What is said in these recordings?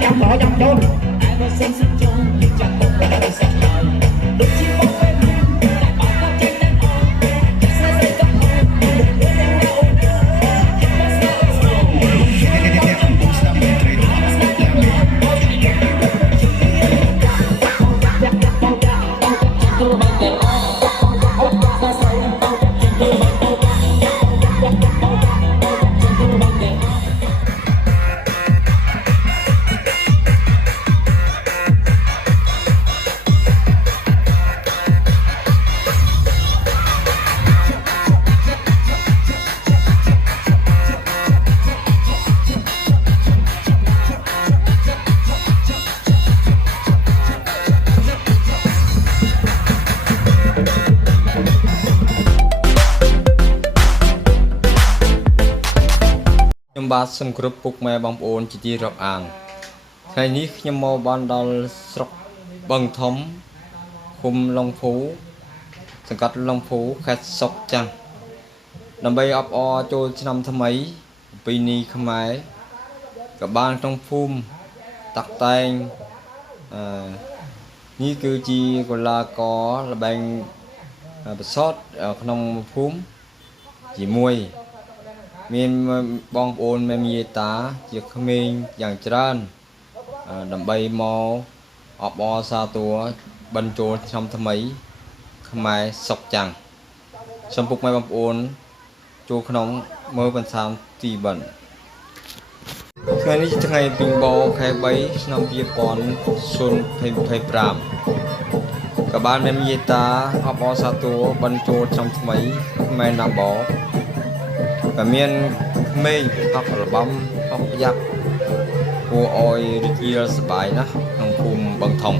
nhầm bỏ nhầm chôn ai mà xem sinh chôn nhưng chẳng một người nào sẽ lời đôi chim bóng bên lại bỏ qua trên đàn ôm cả xe dây tóc ôm một đứa đang đauខ្ញុំបាទសូមគោរពពុកម៉ែបងប្អូនជាទីរាប់អានថ្ងៃនេះខ្ញុំមកបានដល់ស្រុកបឹងធំឃុំឡុងភូសង្កាត់ឡុងភូខេត្តសុកចាស់ដើម្បីអបអរចូលឆ្នាំថ្មីពីនេះខ្មែរក៏បានក្នុងភូមិតាក់តែងនេះគឺជាកីឡាករល្បែងប្រសតក្នុងភូមិជាមួយមានបងប្អូនមេយាតាជាក្មេងយ៉ាងច្រើនដើម្បីមកអបអរសាទរបញ្ចូលឆ្នាំថ្មីខ្មែរសុកចាំងសូមពុកម៉ែបងប្អូនចូលក្នុងមើលបន្សាមទីបិណ្ឌថ្ងៃនេះថ្ងៃពីបោខែ3ឆ្នាំ2025ក៏បានមេយាតាអបអរសាទរបញ្ចូលឆ្នាំថ្មីខ្មែរណាបោក៏មានក្មេងហករបាំហកយ៉ាក់គួរអោយរីករាយសប្បាយណាស់ក្នុងភូមិបឹងធំ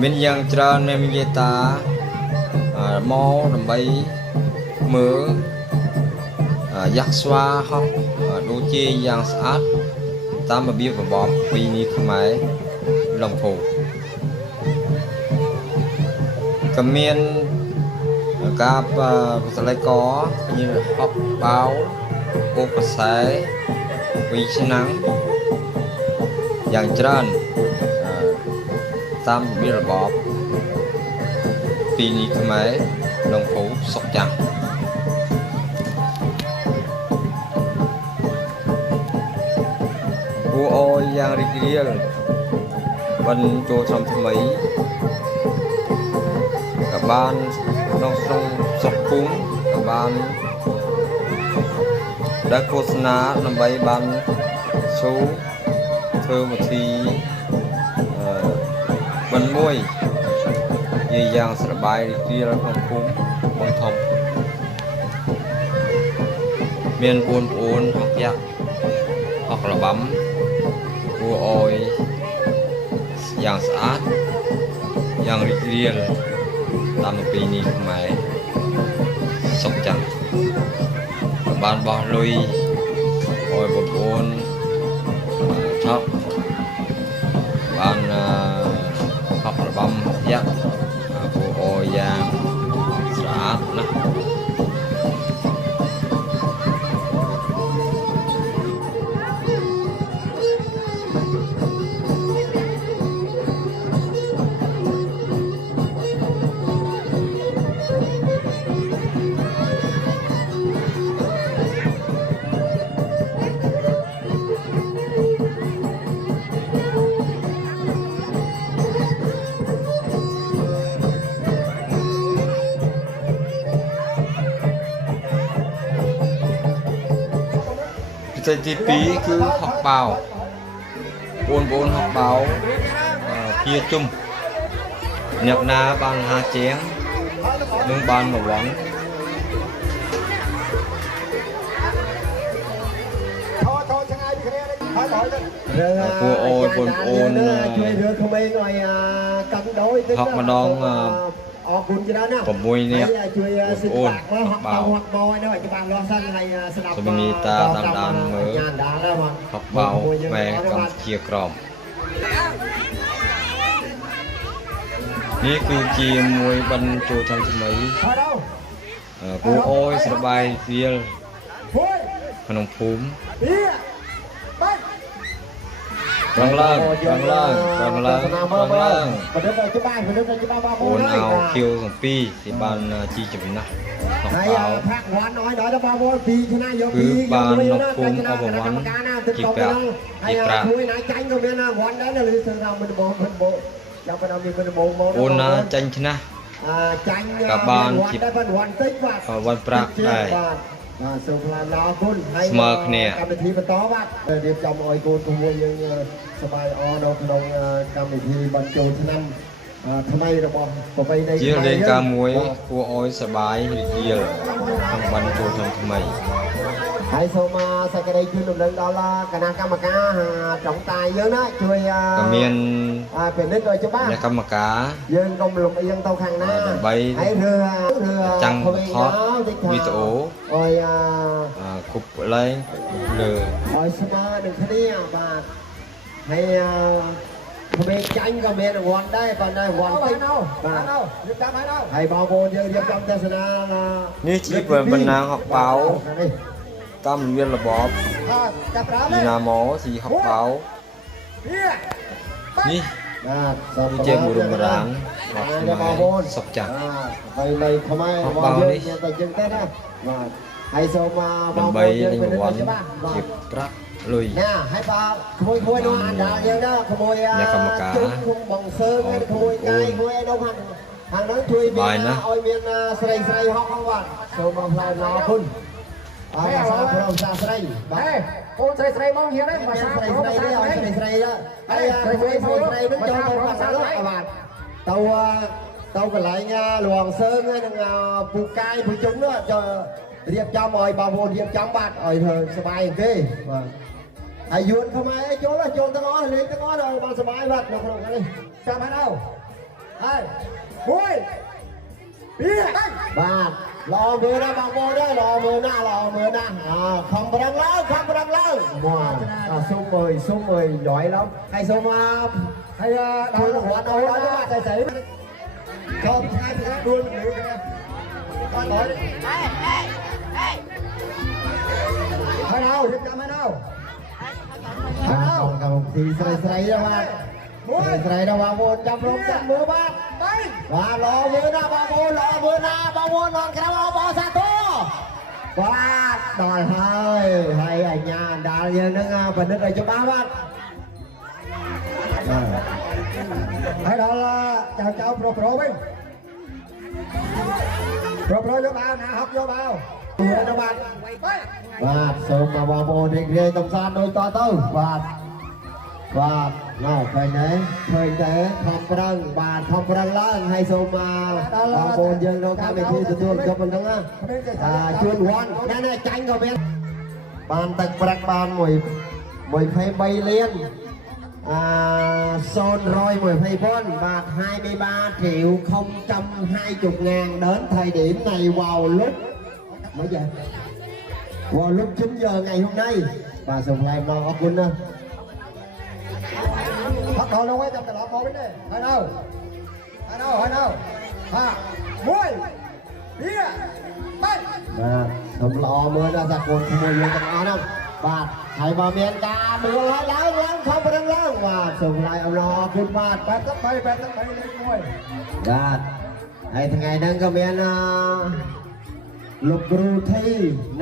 មានយ៉ាងច្រើនមេយាតាមកដើម្បីមើលយ៉ាក់ស្វាហកដូចជាយ៉ាងស្អាតតាមរបៀបរបបពីនេះខ្មែរឡុងភូក៏មានការសលេកnhư hộp báo ô cà xé vì năng dạng trơn tam biết là bọp pini máy đồng phố sọc chặt vua ôi giang rì kia bên chỗ trong thứ mấy cả ban trong sông sọc cúng cả ban đã cố ná làm bay ban số thơ một thì bần môi dây dàng sẽ bài kia là không cúng bằng thông miền buồn buồn hoặc giặc hoặc là bấm vua ôi dàng sát dàng riêng làm một pì ní máy sọc chẳng ban bỏ lùi ôi một bốn thấp ban học là băm giác của ôi giang sát đóที่ปีคือหอกเบาบนหอกเบาเพียจุ่มหยับนาบานหาเจียงเมืองบานมาหวังcua ôi bồn ôn học mà đongผมมวยเนี่ยโอนเบาสมมีตาตามดานมือขับเบาแม่กำเชียกรอบนี่คือจีมวยบรรจุทำสมัยกูโอ้ยสบายเรียลขนมภูมิ ប្រងឡើងប្រងឡើងប្រងឡើងប្រងឡើង បណ្ឌិតច្បាស់បណ្ឌិតច្បាស់បងប្អូ អូ ន នអោខៀវសំពីទីបានជីចំណាស់ក្នុង ហើយ បោ ផាក់វ៉ាន់ឲ្យដល់បងប្អូនពីឆ្នាំយក គឺ ពី បាន យក នៅភូមិអបវ័ន ការណាទឹក ជា តប ប្រាក់ ហើយ ជាប្រាក់ ជួយណាចាញ់ក៏មានវ៉ាន់ដែរលើស្រាមមិនបងមិនបងចាប់បានមានមិនបងមក អូនណាចាញ់ឆ្នះ ចាញ់ ក៏បានជា ដែរបានវ៉ាន់តិចបាទ វ៉ាន់ប្រាក់ដែរ បាទសូមថ្លែងអំណរគុណហើយ ស្មើគ្នា កម្មវិធីបន្តបាទរៀបចំឲ្យកូនក្មួយយើងសប្បាយអរនៅក្នុងកម្មវិធីបញ្ចូលឆ្នាំថ្មីរបស់ប្រពៃណី ជាលេងការមួយគួរឲ្យសប្បាយរីករាយក្នុងបានចូលឆ្នាំថ្មី ហើយសូមសេចក្តីជូនដំណឹងដល់គណៈកម្មការtrọng tàiយើងណាជួយ ក៏មាន ពិនិត្យឲ្យច្បាស់ អ្នកកម្មការ យើងកុំលំអៀងទៅខាងណា ដើម្បី ហើយឬ ចាំងថតវីដេអូ ឲ្យ គប់ឡើងលើ ឲ្យស្មើនឹងគ្នាបាទហើយក្មេងចាញ់ក៏មានរង្វាន់ដែរប៉ុន្តែរង្វាន់តិចបាទរៀបចំហើយដល់ហើយបងប្អូនយើងរៀបចំទស្សនា នេះជាបណ្ណាហកបោតាមមានរបប ចាប់ប្រើ ឌីណាម៉ូស៊ីហកបោនេះ បាទសូម ជាបុរមរានរបស់ខ្មែរសុកចាស់ ហើយនៃខ្មែររបស់យើងតែចឹងទៅណាបាទហើយសូមបង ដើម្បី ប្អូនយើង នឹង ពិ រ និត្យ ង្វាន់ ច្បាស់បា ជា ទ ប្រាក់លុយ ណាហើយបាទក្មួយនោះអានដល់យើងណាក្មួយ អ្នកកម្មការ ជុំគុំបងសើហើយក្មួយកាយក្មួយនោះខាងហ្នឹងជួយមានឲ្យមានស្រីស្រីហក់ផងបាទសូមបងប្អូនអរគុណអរសាព្រមសាស្រីបាទអូនស្រីស្រីមកហៀនហ្នឹងភាសាស្រីស្រីនេះឲ្យស្រីស្រីហើយស្រីស្រីនឹងចូលទៅភាសានោះបាទទៅកន្លែងលងសើងហើយនឹងពូកាយពូជុំនោះចូលរៀបចំឲ្យបងប្អូនរៀបចំបាទឲ្យធ្វើសុបាយគេបាទហើយយួនខ្មែរចូលទាំងអស់លេងទាំងអស់ឲ្យបានសុបាយបាទនៅក្នុងនេះចាំហើយដល់ហើយមួយពីបាទល្អមើលណាបងប្អូនដែរល្អមើលណាខំប្រឹងឡើងមកសុំអើយយយឡើងហើយសុំហើយដល់រង្វាន់ឲ្យដល់បាទស្រីខំថ្ងៃពីដួលមនុស្សគេអត់ដល់ហើយដល់រៀបចំហើយដល់កម្មវិធីស្រីដល់បាទស្រីដល់បងប្អូនចាប់រងចាប់មើលបាទបាទល្អមើលណាបងប្អូនល្អមើលណាបងប្អូនដល់ក្រៅអបអសាទរបាទដល់ហើយអញ្ញាដាល់យើងនឹងបណ្ឌិតឲ្យច្បាស់បាទហើយដល់ចៅប្រុសវិញប្រុសយកបាវណាហប់យកបាវទៅបាទសូមបងប្អូនរីករាយកំសាន្តដូចតទៅបាទណ៎ឃើញទេខំប្រឹងបាទខំប្រឹងឡើងហើយសូមបងប្អូនយើងនៅកម្មវិធីទទួលជប់ប៉ុណ្ណឹងជួនវ៉ាន់ណែចាញ់ក៏មានបានទឹកប្រាក់បាន23លាន020.000 បាទ23 triệu 020 ngàn đến thời điểm này vào lúc mấy giờ vào lúc 9 giờ ngày hôm nay bà dùng lại mong ốc quân nữa bắt đầu đâu ấy trong cái lọ đi hai đâu muối bia bay dùng lọ mới ra giặt quần mua vô trong đó đâuបាទហើយមកមានការដួលហើយឡើងខំប្រឹងឡើងបាទសូមឡាយអំណរអគុណបាទ83លេខ1បាទហើយថ្ងៃហ្នឹងក៏មានលោកគ្រូធី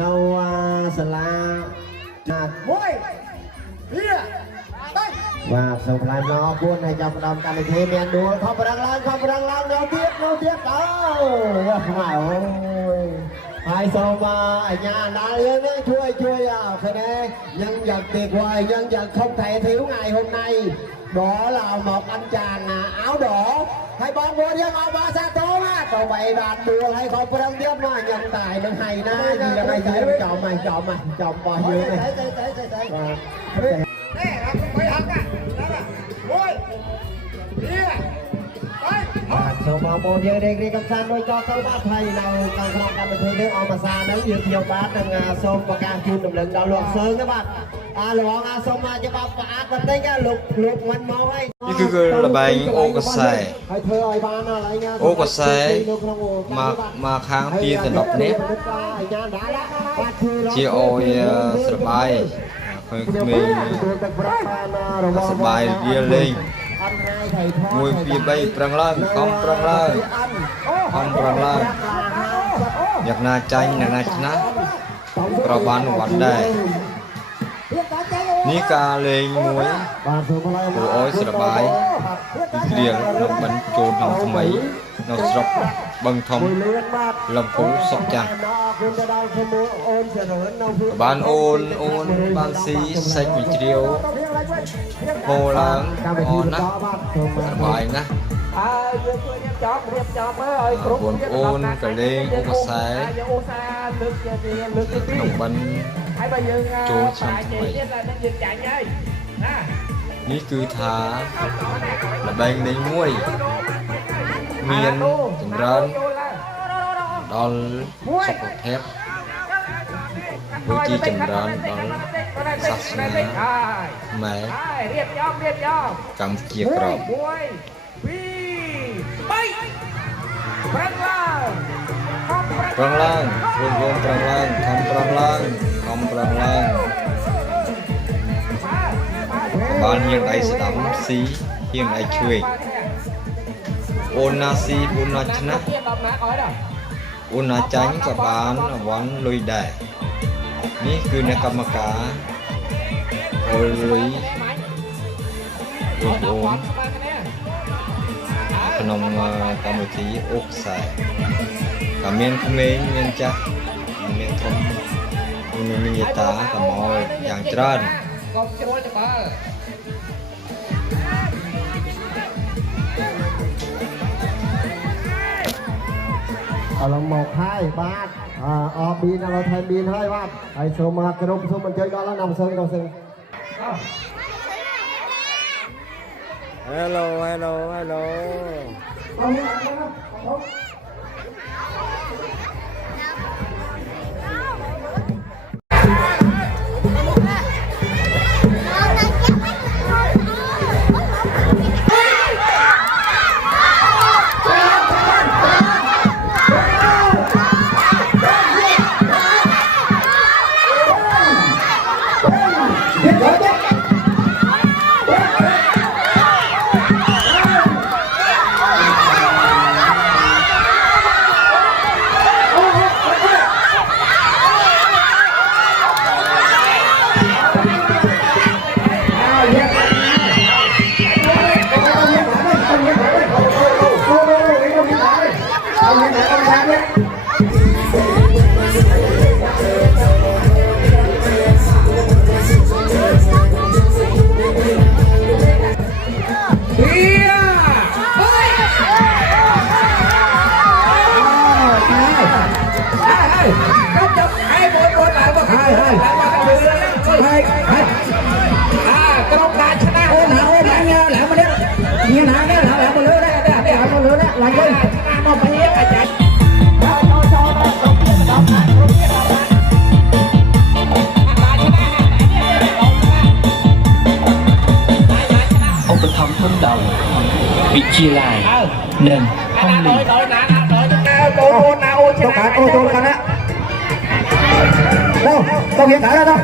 នៅសាលាបាទមួយ2 3បាទសូមឡាយអំណរអគុណហើយចាប់ផ្ដើមកម្មវិធីមានដួលខំប្រឹងឡើងនៅទៀតដល់ខ្មៅហើយសូមអញ្ញាដាល់យើងនឹងជួយឃើញទេnhưng giật tuyệt vời nhưng giật không thể thiếu ngày hôm nay đó là một anh chàng áo đỏ hay bóng vô dân ông ba sa tố á còn vậy bạn đùa hay không có tiếp mà nhân tài đừng hay na gì là mày chọn mày bò dưới nàyសូមបងប្អូនយើងរៀបកំសាន្តដោយតទៅបាទហើយនៅក្នុងកម្មវិធីនេះអមសានឹងយើងខ្ញុំបាទនឹងសូមប្រកាសជូនដំណឹងដល់លោកសើងណាបាទលោកសូមច្បាប់ប្រអាតបន្តិចលោកមិនមកហើយ នេះគឺល្បែងអូកសែ ហើយធ្វើឲ្យបានឡើង អូកសែមកខាងពីសន្លប់នេះជាអយស្របាយ ឃើញក្មេងសប្បាយវាលេងមួយពី3ប្រឹងឡើងខំប្រឹងឡើងយ៉ាងណាចាញ់យ៉ាងណាឆ្នះក៏បានវត្តដែរនេះការលេងមួយគួរឲ្យស្របាយពីគ្រៀលនៅបិណ្ឌចូលក្នុងថ្មីនៅស្រុកបឹងធំលំពូសុកចាស់បានអូនបានស៊ីសាច់វិជ្រាវហូរឡើងអូនណាសប្បាយណាស់បងប្អូនក៏លេងឧបសែក្នុងបិណ្ឌចូលឆ្នាំថ្មីនេះគឺថាល្បែងលេងមួយមានចម្រើនដល់សុខភាពដូចជាចម្រើនដល់សាសនាម៉ែកម្ពុជាក្រមប្រឹងឡើងរួមប្រឹងឡើងខំប្រឹងឡើងបានហៀងដៃស្ដាំស៊ីហៀងដៃឆ្វេងអូនណាស៊ីអូនណាឆ្នះអូនណាចាញ់ក៏បានអវ័នលុយដែរនេះគឺអ្នកកម្មការអូលលុយបងប្អូនក្នុងកម្មវិធីអុកខ្សែក៏មានក្មេងមានចាស់មានធំមានយាតាក៏មកយ៉ាងច្រើនកុំជ្រួលច្បើឥឡូវមកហើយបាទអប៊ីនឥឡូវថៃប៊ីនហើយបាទហើយសូមមកគ្រប់សូមអញ្ជើញដល់ណាំសឹងHello ក្រុមការឆ្នះអូនឡើងមកនេះញ៉ាំណានេះឡើងមកលើនេះឡើងមកលើនេះឡើងទៅឆ្នះមកពីអាចារ្យឧបត្ថម្ភទុនដល់វិទ្យាល័យនិងห้องเรียนចូលកាណាទៅវាកាណាទៅ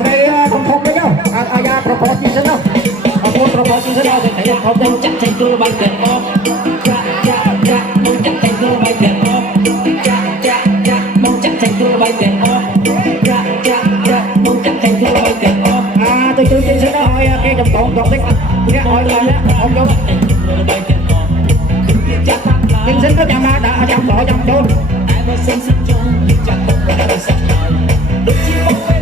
ស្រីធំវិញអាយ៉ាប្រព័ន្ធនេះសិនណាអពុនប្រព័ន្ធនេះសិនដល់តែធំទៅចាក់ចេញគ្រូបានទាំងអស់ចាក់មកចាក់ចេញគ្រូបានទាំងអស់ចាក់មកចាក់ចេញគ្រូបានទាំងអស់ចាក់មកចាក់ចេញគ្រូបានទាំងអស់ទៅជួយចេញសិនឲ្យគេចំកងដល់តិចនេះឲ្យឡើងអមយកចាក់ចេញសិនទៅចាំដាក់ចាំចូលចាំចូលតែបើសិនសិនចូលចាក់ទៅរសាច់ដូចជាបង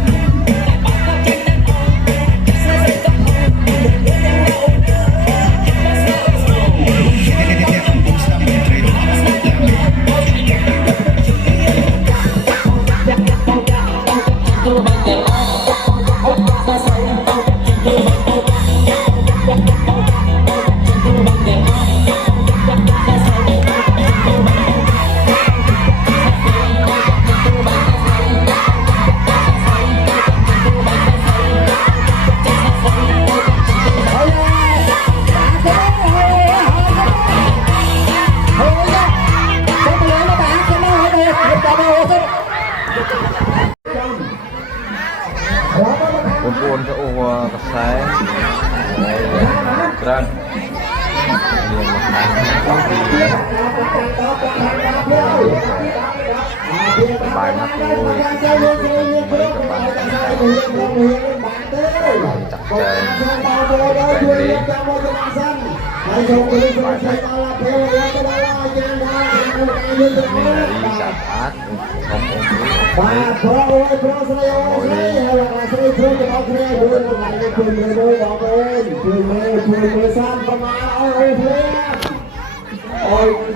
buồn cho ô cà phê trơn nhiều mặt hàng bài mắt tôi mấy các bạn chặt chẽ bền lý đi sạch ác không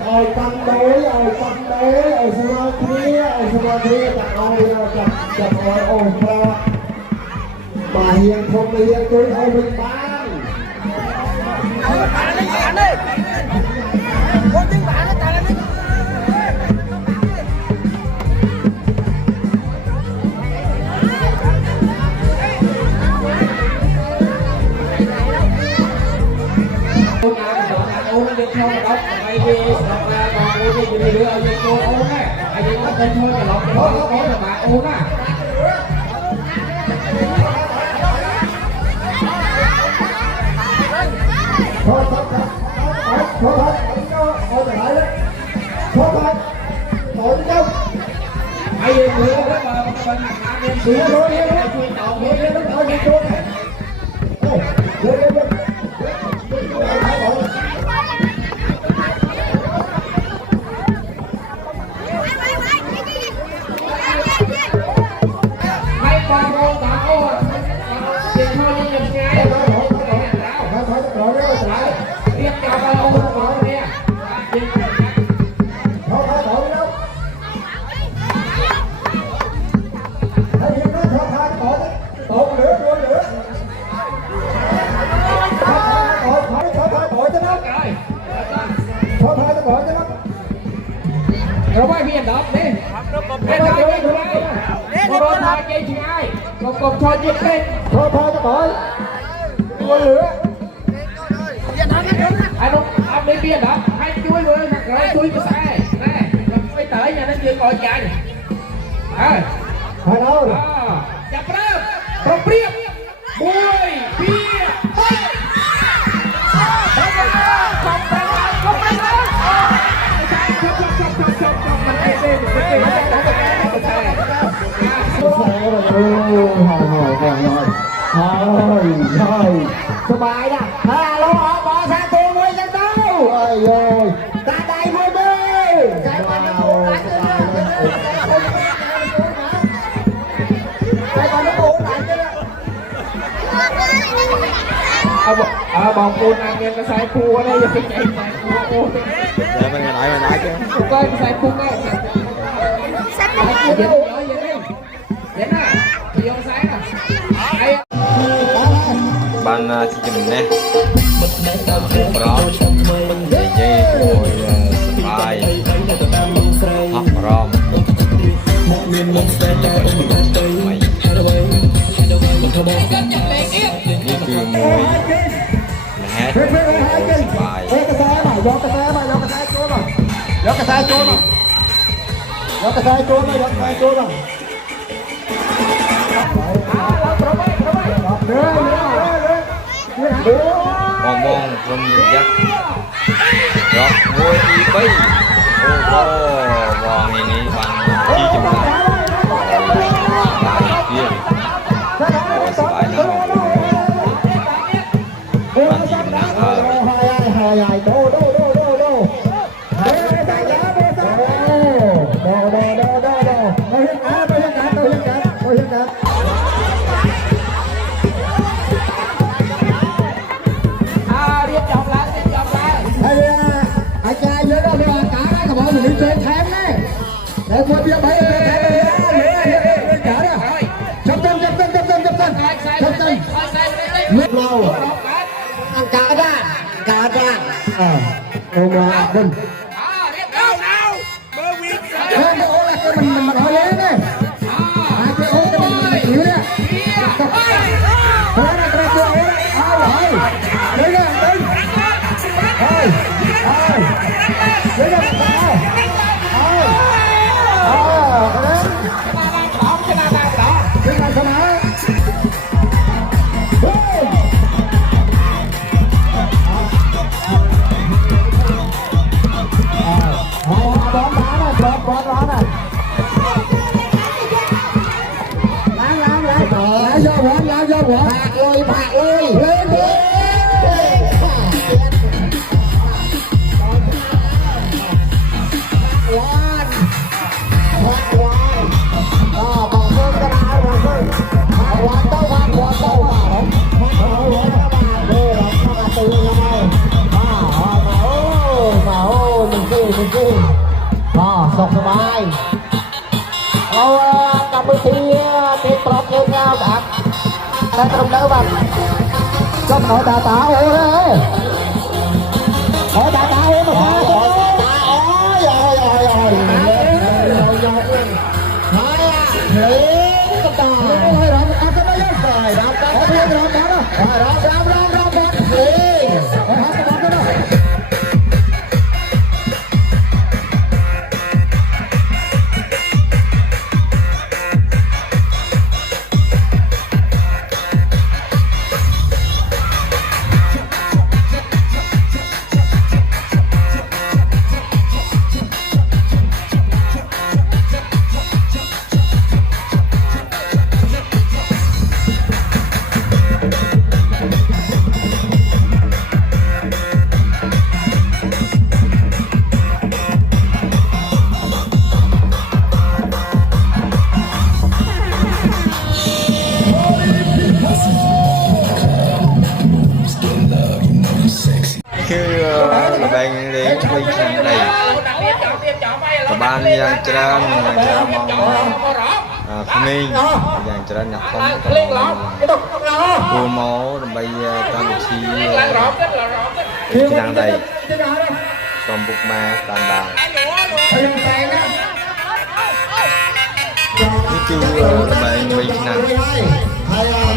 ôi tâm đối ôi sao kia chặt ôi bà hiền không hiền tôi ôi mình bán rồi quay hiện đó đi cái đó đi rồi rồi thôi chơi chuyện ai còn cho chuyện đi thôi cho khỏi tôi lửa anh đi biên đó hai chuối luôn rồi chuối cái xe nè quay tới nhà nó chưa coi chạy phải đâu chặt rơm không biết mùi biaสบายนะเราออกบอลซาตัวมวยจังเต้าเอ้ยตาใจมวยเบ้ใจมันจะปูหลายเจ้าใจมันจะปูหลายเจ้าบองปูนอันเงินก็ใส่ปูอะไรอย่าไปใจใส่ปูโอ้เดี๋ยวมันไหนchứก็ใส่ปูก็เย็นเย็นน่ะเดี๋ยวใส่น่ะไอ้ban chỉ cho mình nè prom dây rồi bài học promนี่คือมวยแฮชบายกระแสมาย้อนกระแสมาย้อนกระแสโจมย้อนกระแสโจมย้อนกระแสโจมย้อนกระแสโจมmong mong from dắt rót môi đi bay ô tô vòng này ní bằng chi chừng lại bài kia ủa bài nó mong bạn chỉ nặng hơn Một một điểm bảy chấm tân nước lâu ăn cá ra ôm là quân cái ô là cái mình nói lên này cái ô cái mình yếu đấy thôi là cái ô đấy rồi đấy là đấy rồi đấy là sọcสบายเอากำมือทีตีปลอบเงาเงาดักได้ตรงเดิมบ้างก็ขอตาตาโอ้ยขอตาตาโอ้ยมาตาโอ้ยโอ้ยโอ้ยโอ้ยเฮ้ยก็ตาโอ้ยรับเอาจะไม่ยอมใส่รับเอาไม่ยอมรับนะรับเฮ้ยเอาหักกระบอกด้วยนะคือระแบงเลี้ยงไปทางใดประมาณอย่างเจริญมองขมิ้นอย่างเจริญหนักคอมปูหมอระบายตามชีทางใดสมบุกมาตามดาวนี่คือระบายไปทาง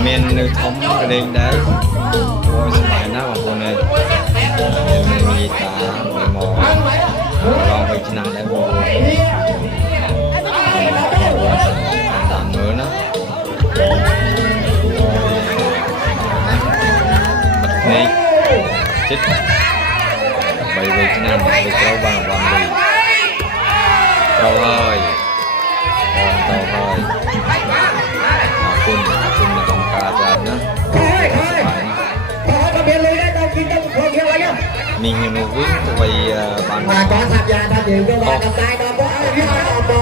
เมนนึกทอมกระเด้งได้โอ้ยสบายนะของคนเลยมีตามีหมอลองไปที่นั่งได้บ่ตามมือนะบัดนี้chết bay vềที่นั่งไปเจ้าบางวันดีเราเฮ้ยเราเฮ้ยขอบคุณในกองการจัดนะมีเงินวิ่งไปบ้านมาก่อนสัญญาทำอยู่ก็บอกกับใจมาบ่อยบ่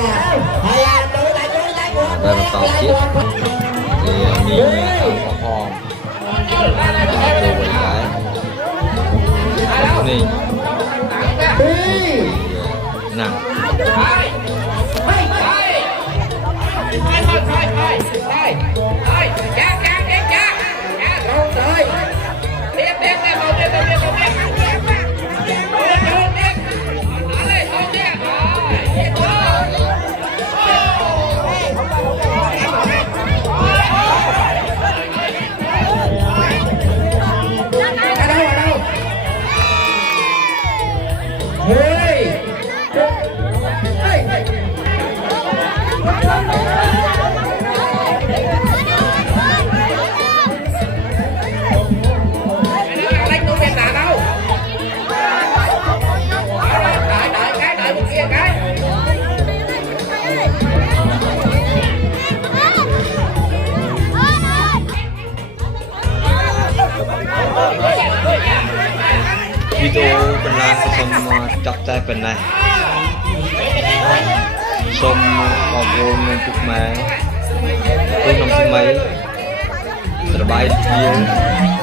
พยายามดูได้ต่อคิดมีพอตัวไว้ได้นี่นั่งvideo bên này xong chọc tay bên này xong còn vô nên chụp máy tôi nằm xuống máy sờ bay kia